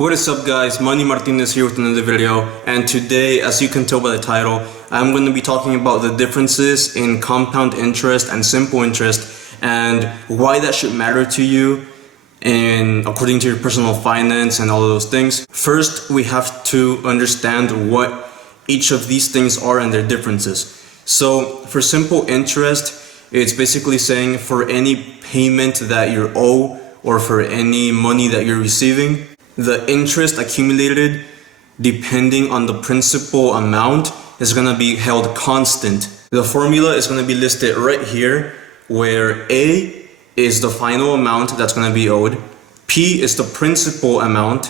What is up guys, Manny Martinez here with another video, and today, as you can tell by the title, I'm going to be talking about the differences in compound interest and simple interest and why that should matter to you and according to your personal finance and all of those things. First, we have to understand what each of these things are and their differences. So for simple interest, it's basically saying for any payment that you owe or for any money that you're receiving, the interest accumulated depending on the principal amount is going to be held constant. The formula is going to be listed right here, where A is the final amount that's going to be owed, P is the principal amount,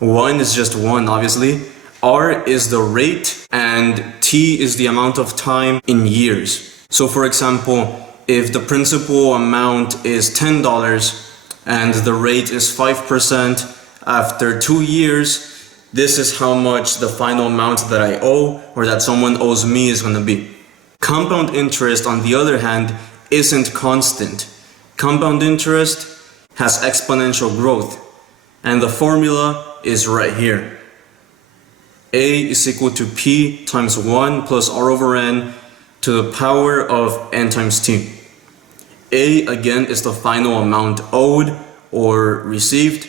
1 is just 1 obviously, R is the rate, and T is the amount of time in years. So for example, if the principal amount is $10 and the rate is 5%, after 2 years, this is how much the final amount that I owe or that someone owes me is going to be. Compound interest, on the other hand, isn't constant. Compound interest has exponential growth, and the formula is right here. A is equal to P times 1 plus R over N to the power of N times T. A again is the final amount owed or received.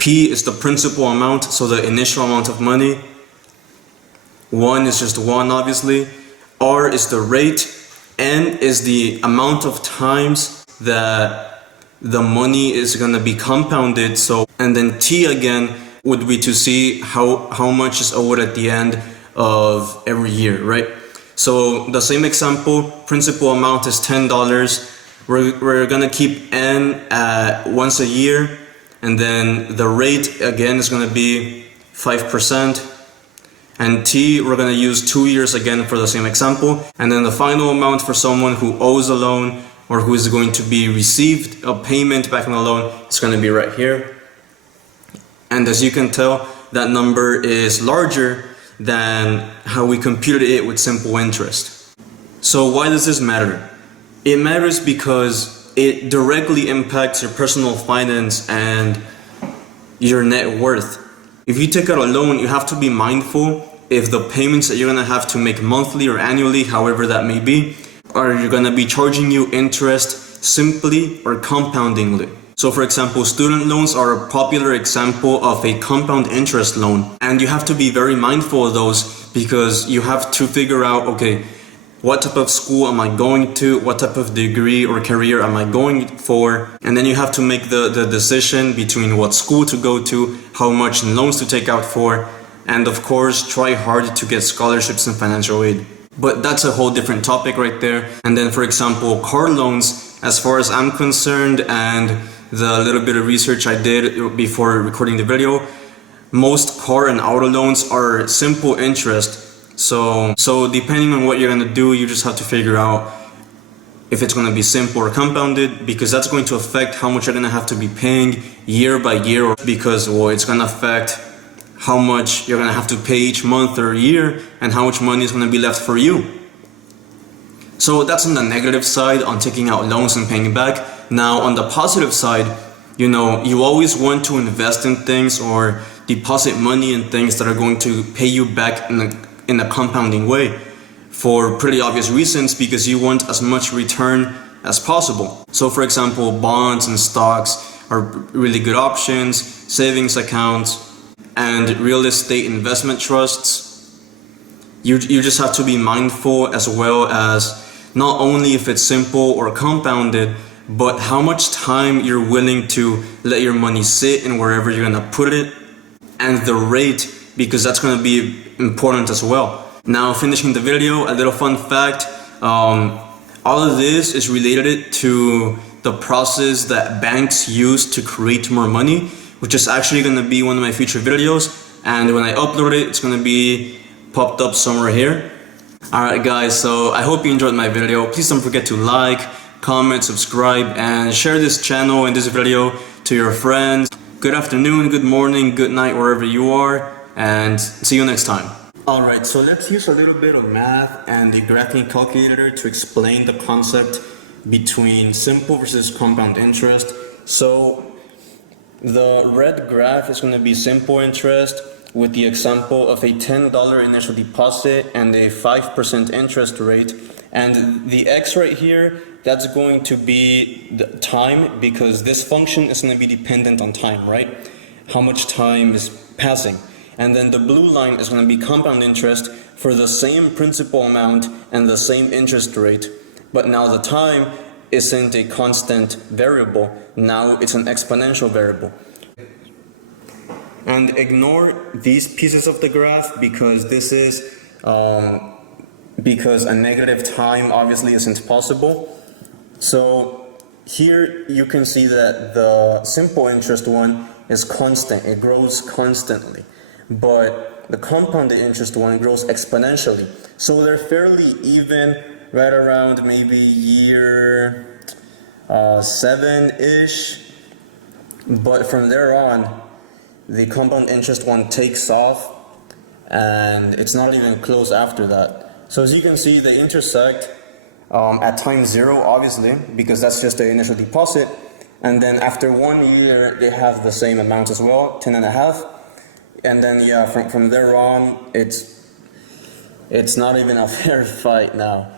P is the principal amount, so the initial amount of money. 1 is just 1 obviously. R is the rate. N is the amount of times that the money is going to be compounded. So, and then T again would be to see how much is owed at the end of every year, right? So the same example, principal amount is $10. We're gonna keep N at once a year, and then the rate again is gonna be 5%, and T we're gonna use 2 years again for the same example, and then the final amount for someone who owes a loan or who is going to be received a payment back on the loan is gonna be right here. And as you can tell, that number is larger than how we computed it with simple interest. So why does this matter? It matters because it directly impacts your personal finance and your net worth. If you take out a loan, you have to be mindful if the payments that you're gonna have to make monthly or annually, however that may be, are you gonna be charging you interest simply or compoundingly. So for example, student loans are a popular example of a compound interest loan, and you have to be very mindful of those because you have to figure out, okay, what type of school am I going to, what type of degree or career am I going for, and then you have to make the decision between what school to go to, how much loans to take out for, and of course try hard to get scholarships and financial aid. But that's a whole different topic right there. And then for example, car loans, as far as I'm concerned and the little bit of research I did before recording the video, most car and auto loans are simple interest. So depending on what you're gonna do, you just have to figure out if it's gonna be simple or compounded, because that's going to affect how much you're gonna have to be paying year by year, because well, it's gonna affect how much you're gonna have to pay each month or year and how much money is gonna be left for you. So that's on the negative side on taking out loans and paying back. Now on the positive side, you know, you always want to invest in things or deposit money in things that are going to pay you back in a compounding way for pretty obvious reasons, because you want as much return as possible. So for example, bonds and stocks are really good options, savings accounts, and real estate investment trusts. You just have to be mindful as well as not only if it's simple or compounded, but how much time you're willing to let your money sit and wherever you're gonna put it, and the rate, because that's gonna be important as well. Now finishing the video, a little fun fact, all of this is related to the process that banks use to create more money, which is actually gonna be one of my future videos, and when I upload it, it's gonna be popped up somewhere here. Alright guys, so I hope you enjoyed my video. Please don't forget to like, comment, subscribe, and share this channel and this video to your friends. Good afternoon, good morning, good night, wherever you are, and see you next time. Alright, so let's use a little bit of math and the graphing calculator to explain the concept between simple versus compound interest. So The red graph is going to be simple interest with the example of a $10 initial deposit and a 5% interest rate. And the X right here, that's going to be the time, because this function is going to be dependent on time, right? How much time is passing. And then the blue line is going to be compound interest for the same principal amount and the same interest rate. But now the time isn't a constant variable, now it's an exponential variable. And ignore these pieces of the graph because this is because a negative time obviously isn't possible. So here you can see that the simple interest one is constant, it grows constantly, but the compounded interest one grows exponentially. So they're fairly even right around maybe year 7-ish, but from there on the compound interest one takes off and it's not even close after that. So as you can see, they intersect at time 0 obviously, because that's just the initial deposit, and then after 1 year they have the same amount as well, 10.5, and then yeah, from there on it's not even a fair fight now.